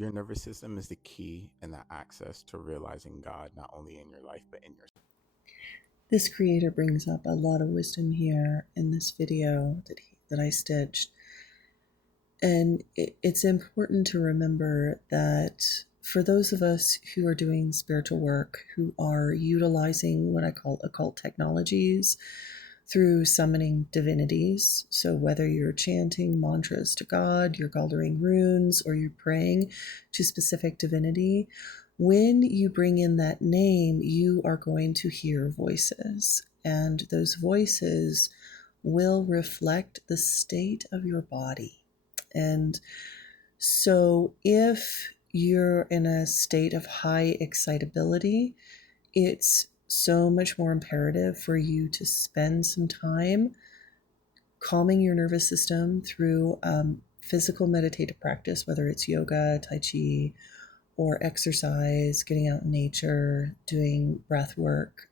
Your nervous system is the key and the access to realizing God not only in your life but in your. This creator brings up a lot of wisdom here in this video that I stitched. And it's important to remember that for those of us who are doing spiritual work, who are utilizing what I call occult technologies through summoning divinities, so whether you're chanting mantras to God, you're galdering runes, or you're praying to specific divinity, when you bring in that name, you are going to hear voices. And those voices will reflect the state of your body. And so if you're in a state of high excitability, it's so much more imperative for you to spend some time calming your nervous system through physical meditative practice, whether it's yoga, tai chi, or exercise, getting out in nature, doing breath work.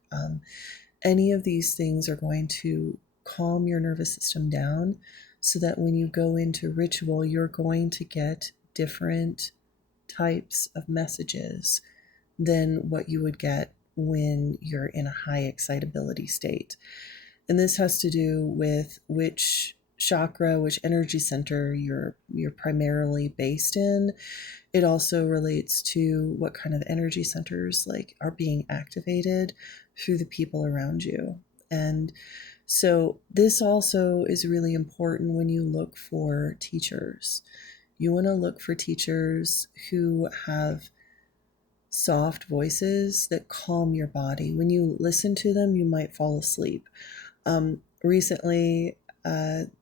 Any of these things are going to calm your nervous system down so that when you go into ritual, you're going to get different types of messages than what you would get when you're in a high excitability state. And this has to do with which chakra, which energy center you're primarily based in. It also relates to what kind of energy centers are being activated through the people around you. And so this also is really important when you look for teachers. You want to look for teachers who have soft voices that calm your body. When you listen to them, you might fall asleep. Recently,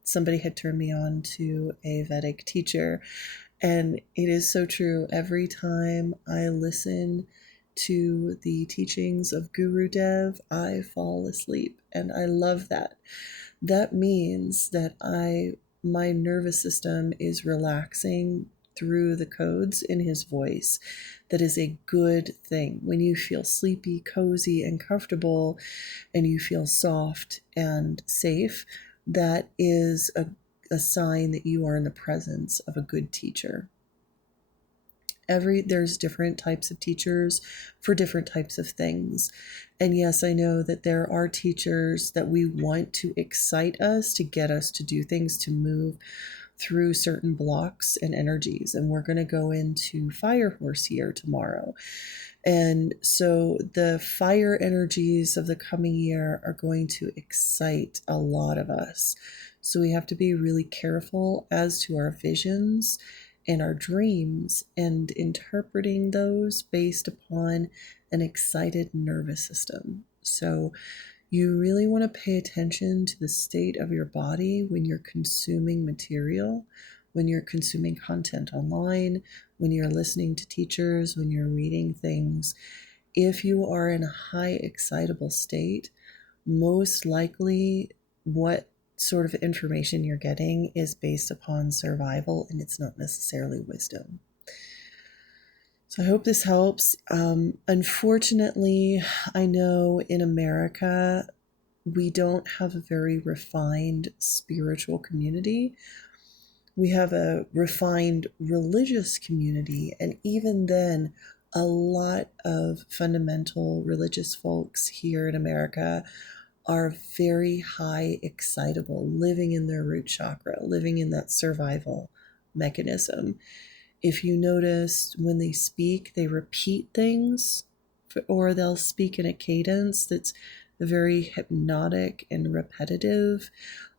somebody had turned me on to a Vedic teacher, and it is so true. Every time I listen to the teachings of Guru Dev, I fall asleep, and I love that. That means that my nervous system is relaxing through the codes in his voice. That is a good thing. When you feel sleepy, cozy, and comfortable, and you feel soft and safe, that is a sign that you are in the presence of a good teacher. There's different types of teachers for different types of things. And yes, I know that there are teachers that we want to excite us, to get us to do things, to move through certain blocks and energies. And we're going to go into Fire Horse year tomorrow. And so the fire energies of the coming year are going to excite a lot of us. So we have to be really careful as to our visions and our dreams and interpreting those based upon an excited nervous system. So you really want to pay attention to the state of your body when you're consuming material, when you're consuming content online, when you're listening to teachers, when you're reading things. If you are in a high excitable state, most likely what sort of information you're getting is based upon survival, and it's not necessarily wisdom. So I hope this helps. Unfortunately, I know in America, we don't have a very refined spiritual community. We have a refined religious community, and even then, a lot of fundamental religious folks here in America are very high excitable, living in their root chakra, living in that survival mechanism. If you notice when they speak, they repeat things, or they'll speak in a cadence that's very hypnotic and repetitive,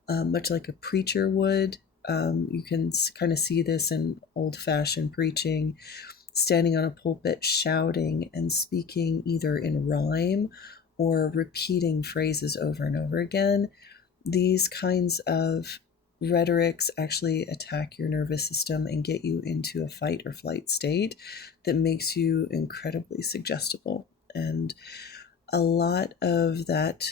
much like a preacher would. You can kind of see this in old-fashioned preaching, standing on a pulpit, shouting and speaking either in rhyme or repeating phrases over and over again. These kinds of rhetorics actually attack your nervous system and get you into a fight or flight state that makes you incredibly suggestible. And a lot of that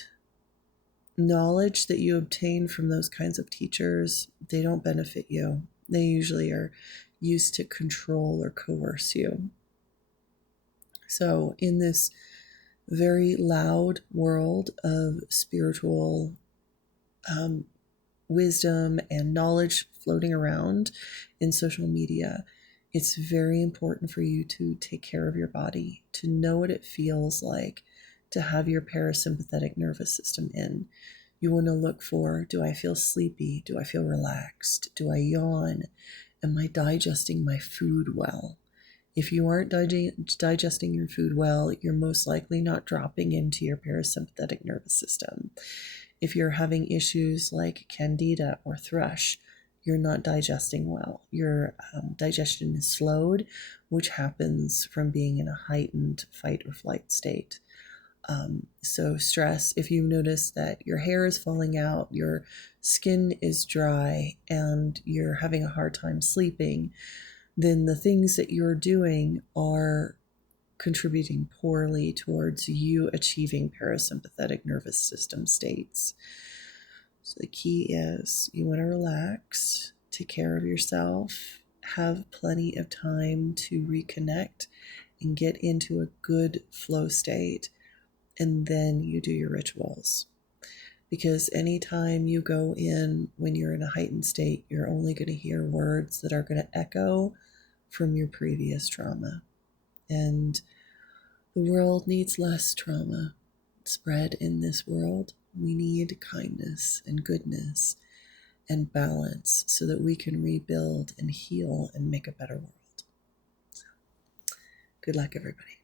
knowledge that you obtain from those kinds of teachers, they don't benefit you. They usually are used to control or coerce you. So in this very loud world of spiritual wisdom and knowledge floating around in social media, It's very important for you to take care of your body, to know what it feels like to have your parasympathetic nervous system in. You want to look for, do I feel sleepy? Do I feel relaxed? Do I yawn? Am I digesting my food well? If you aren't digesting your food well, you're most likely not dropping into your parasympathetic nervous system. If you're having issues like candida or thrush, you're not digesting well. Your digestion is slowed, which happens from being in a heightened fight or flight state. So stress, if you notice that your hair is falling out, your skin is dry, and you're having a hard time sleeping, then the things that you're doing are contributing poorly towards you achieving parasympathetic nervous system states. So the key is you want to relax, take care of yourself, have plenty of time to reconnect and get into a good flow state, and then you do your rituals. Because anytime you go in when you're in a heightened state, you're only going to hear words that are going to echo from your previous trauma. And the world needs less trauma spread in this world. We need kindness and goodness and balance so that we can rebuild and heal and make a better world. So, good luck, everybody.